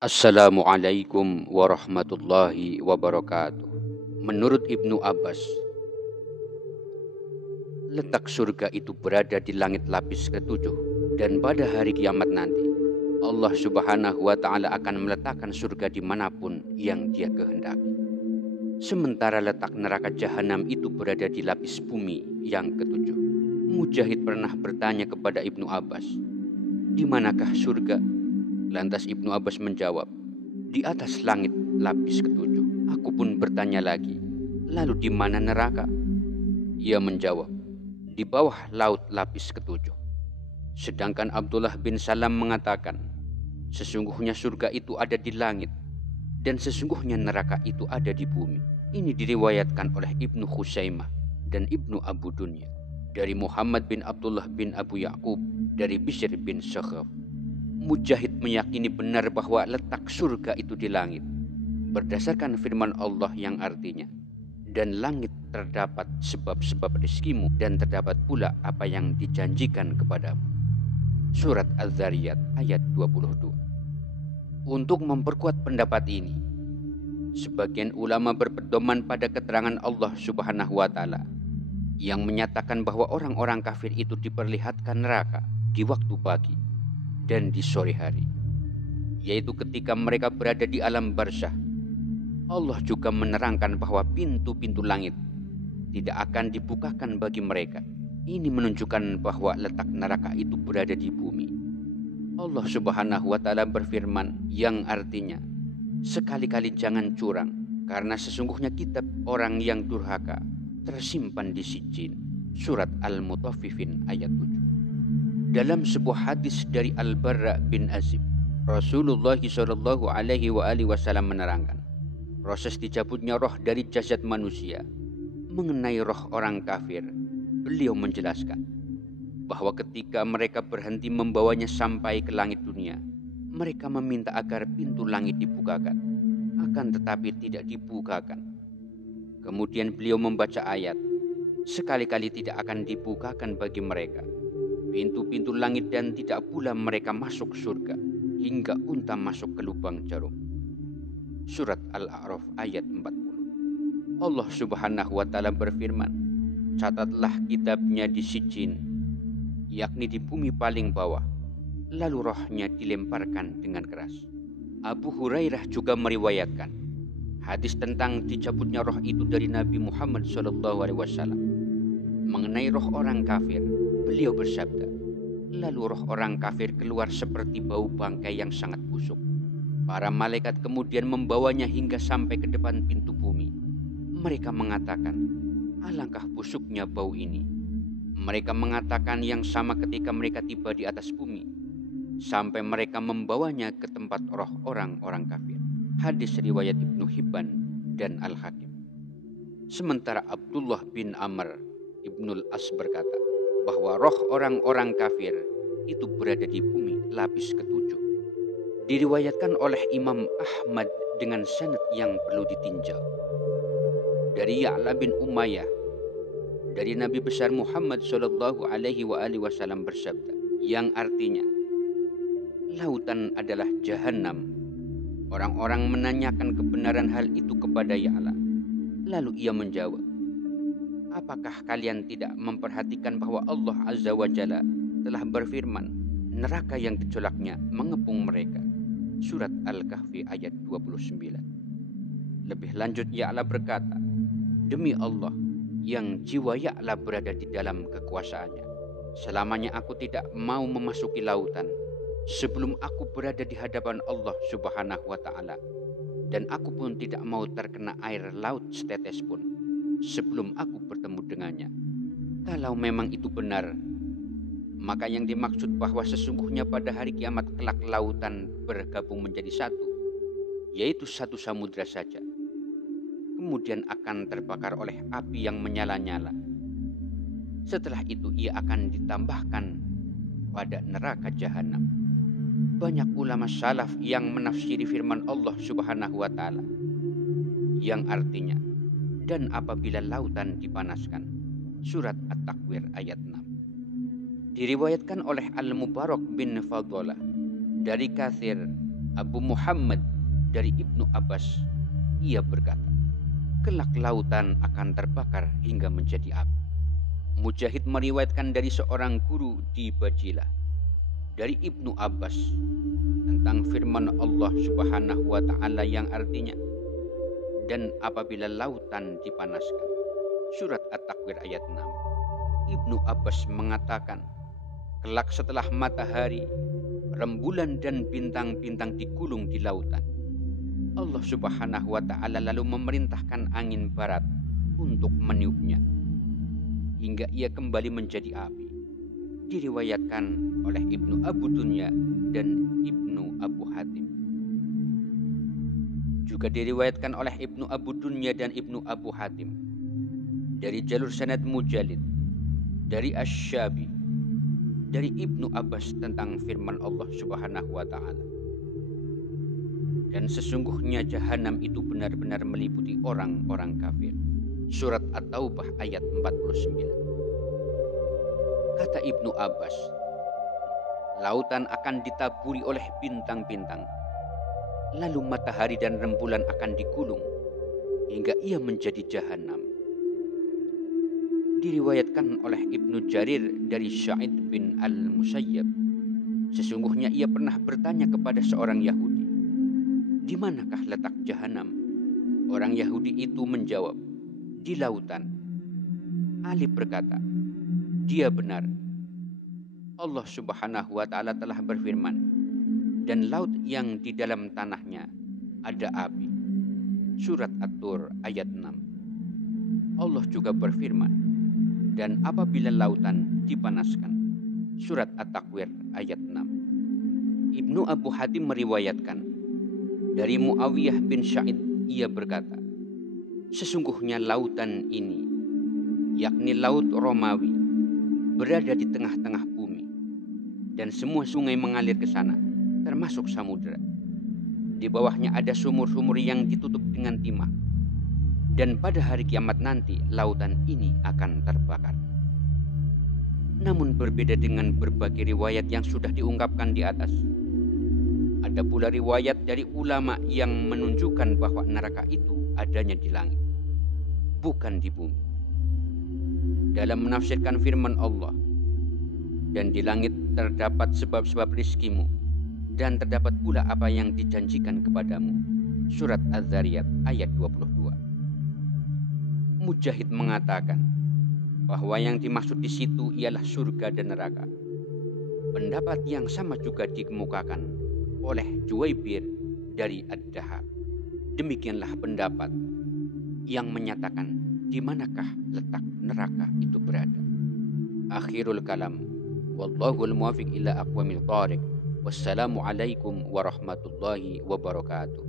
Assalamualaikum warahmatullahi wabarakatuh. Menurut Ibnu Abbas, letak surga itu berada di langit lapis ketujuh, dan pada hari kiamat nanti, Allah Subhanahu wa Ta'ala akan meletakkan surga dimanapun yang Dia kehendaki. Sementara letak neraka jahanam itu berada di lapis bumi yang ketujuh. Mujahid pernah bertanya kepada Ibnu Abbas, "Di manakah surga?" Lantas Ibnu Abbas menjawab, "Di atas langit lapis ketujuh." Aku pun bertanya lagi, "Lalu di mana neraka?" Ia menjawab, "Di bawah laut lapis ketujuh." Sedangkan Abdullah bin Salam mengatakan, "Sesungguhnya surga itu ada di langit, dan sesungguhnya neraka itu ada di bumi." Ini diriwayatkan oleh Ibnu Khuzaimah dan Ibnu Abu Dunya dari Muhammad bin Abdullah bin Abu Ya'qub dari Bishr bin Sakhaf. Mujahid meyakini benar bahwa letak surga itu di langit, berdasarkan firman Allah yang artinya, "Dan langit terdapat sebab-sebab rezekimu, dan terdapat pula apa yang dijanjikan kepadamu." Surat Az-Zariyat ayat 22. Untuk memperkuat pendapat ini, sebagian ulama berpedoman pada keterangan Allah Subhanahu wa Ta'ala yang menyatakan bahwa orang-orang kafir itu diperlihatkan neraka di waktu pagi dan di sore hari, yaitu ketika mereka berada di alam barzah. Allah juga menerangkan bahwa pintu-pintu langit tidak akan dibukakan bagi mereka. Ini menunjukkan bahwa letak neraka itu berada di bumi. Allah Subhanahu wa Ta'ala berfirman yang artinya, "Sekali-kali jangan curang, karena sesungguhnya kitab orang yang durhaka tersimpan di Sijjin." Surat Al-Mutaffifin ayat 7. Dalam sebuah hadis dari Al-Barra bin Azib, Rasulullah Shallallahu Alaihi Wasallam menerangkan proses dicabutnya roh dari jasad manusia. Mengenai roh orang kafir, beliau menjelaskan bahwa ketika mereka berhenti membawanya sampai ke langit dunia, mereka meminta agar pintu langit dibukakan, akan tetapi tidak dibukakan. Kemudian beliau membaca ayat, "Sekali-kali tidak akan dibukakan bagi mereka pintu-pintu langit, dan tidak pula mereka masuk surga hingga unta masuk ke lubang jarum." Surat Al-A'raf ayat 40. Allah Subhanahu wa Ta'ala berfirman, "Catatlah kitabnya di Sijjin, yakni di bumi paling bawah, lalu rohnya dilemparkan dengan keras." Abu Hurairah juga meriwayatkan hadis tentang dicabutnya roh itu dari Nabi Muhammad SAW. Mengenai roh orang kafir, beliau bersabda, "Lalu roh orang kafir keluar seperti bau bangkai yang sangat busuk. Para malaikat kemudian membawanya hingga sampai ke depan pintu bumi. Mereka mengatakan, 'Alangkah busuknya bau ini.' Mereka mengatakan yang sama ketika mereka tiba di atas bumi, sampai mereka membawanya ke tempat roh orang-orang kafir." Hadis riwayat Ibnu Hibban dan Al-Hakim. Sementara Abdullah bin Amr Ibnul As berkata bahwa roh orang-orang kafir itu berada di bumi lapis ketujuh. Diriwayatkan oleh Imam Ahmad dengan sanad yang perlu ditinjau dari Ya'la bin Umayyah dari Nabi besar Muhammad Shallallahu Alaihi Wasallam bersabda, yang artinya, "Lautan adalah jahanam." Orang-orang menanyakan kebenaran hal itu kepada Ya'la. Lalu ia menjawab, "Apakah kalian tidak memperhatikan bahwa Allah Azza wa Jalla telah berfirman, neraka yang gejolaknya mengepung mereka." Surat Al-Kahfi ayat 29. Lebih lanjut Ya'la berkata, "Demi Allah yang jiwa Ya'la berada di dalam kekuasaannya, selamanya aku tidak mau memasuki lautan sebelum aku berada di hadapan Allah Subhanahu wa Ta'ala, dan aku pun tidak mau terkena air laut setetes pun sebelum aku bertemu dengannya." Kalau memang itu benar, maka yang dimaksud bahwa sesungguhnya pada hari kiamat kelak lautan bergabung menjadi satu, yaitu satu samudra saja, kemudian akan terbakar oleh api yang menyala-nyala. Setelah itu ia akan ditambahkan pada neraka jahanam. Banyak ulama salaf yang menafsiri firman Allah Subhanahu wa Ta'ala yang artinya, "Dan apabila lautan dipanaskan." Surat At-Takwir ayat 6. Diriwayatkan oleh Al-Mubarak bin Fadhalah dari Katsir Abu Muhammad dari Ibnu Abbas, ia berkata, kelak lautan akan terbakar hingga menjadi api. Mujahid meriwayatkan dari seorang guru di Bajilah dari Ibnu Abbas tentang firman Allah Subhanahu wa taala yang artinya, dan apabila lautan dipanaskan. Surat At-Takwir ayat 6. Ibnu Abbas mengatakan, kelak setelah matahari, rembulan dan bintang-bintang digulung di lautan, Allah Subhanahu wa taala lalu memerintahkan angin barat untuk meniupnya hingga ia kembali menjadi api. Diriwayatkan oleh Ibnu Abu Dunya dan Ibnu Abu Hatim. Juga diriwayatkan oleh Ibnu Abu Dunya dan Ibnu Abu Hatim dari jalur sanad Mujalid dari Asy-Syabi dari Ibnu Abbas tentang firman Allah Subhanahu wa taala. Dan sesungguhnya jahanam itu benar-benar meliputi orang-orang kafir. Surat At-Taubah ayat 49. Kata Ibnu Abbas, lautan akan ditaburi oleh bintang-bintang, lalu matahari dan rembulan akan digulung hingga ia menjadi jahanam. Diriwayatkan oleh Ibnu Jarir dari Sa'id bin Al-Musayyab, sesungguhnya ia pernah bertanya kepada seorang Yahudi, di manakah letak jahanam? Orang Yahudi itu menjawab, di lautan. Ali berkata, dia benar. Allah Subhanahu wa taala telah berfirman, dan laut yang di dalam tanahnya ada api. Surat At-Tur ayat 6. Allah juga berfirman, dan apabila lautan dipanaskan. Surat At-Takwir ayat 6. Ibnu Abu Hatim meriwayatkan dari Muawiyah bin Sa'id, ia berkata, sesungguhnya lautan ini, yakni laut Romawi, berada di tengah-tengah bumi, dan semua sungai mengalir ke sana, termasuk samudera. Di bawahnya ada sumur-sumur yang ditutup dengan timah. Dan pada hari kiamat nanti, lautan ini akan terbakar. Namun berbeda dengan berbagai riwayat yang sudah diungkapkan di atas, ada pula riwayat dari ulama yang menunjukkan bahwa neraka itu adanya di langit, bukan di bumi. Dalam menafsirkan firman Allah, dan di langit terdapat sebab-sebab rizkimu, dan terdapat pula apa yang dijanjikan kepadamu. Surat Az-Zariyat ayat 22. Mujahid mengatakan bahwa yang dimaksud di situ ialah surga dan neraka. Pendapat yang sama juga dikemukakan oleh Juwaybir dari Ad-Dahab. Demikianlah pendapat yang menyatakan di manakah letak neraka itu berada. Akhirul kalam, wallahul muwaffiq ila aqwamil thariq. Wassalamualaikum warahmatullahi wabarakatuh.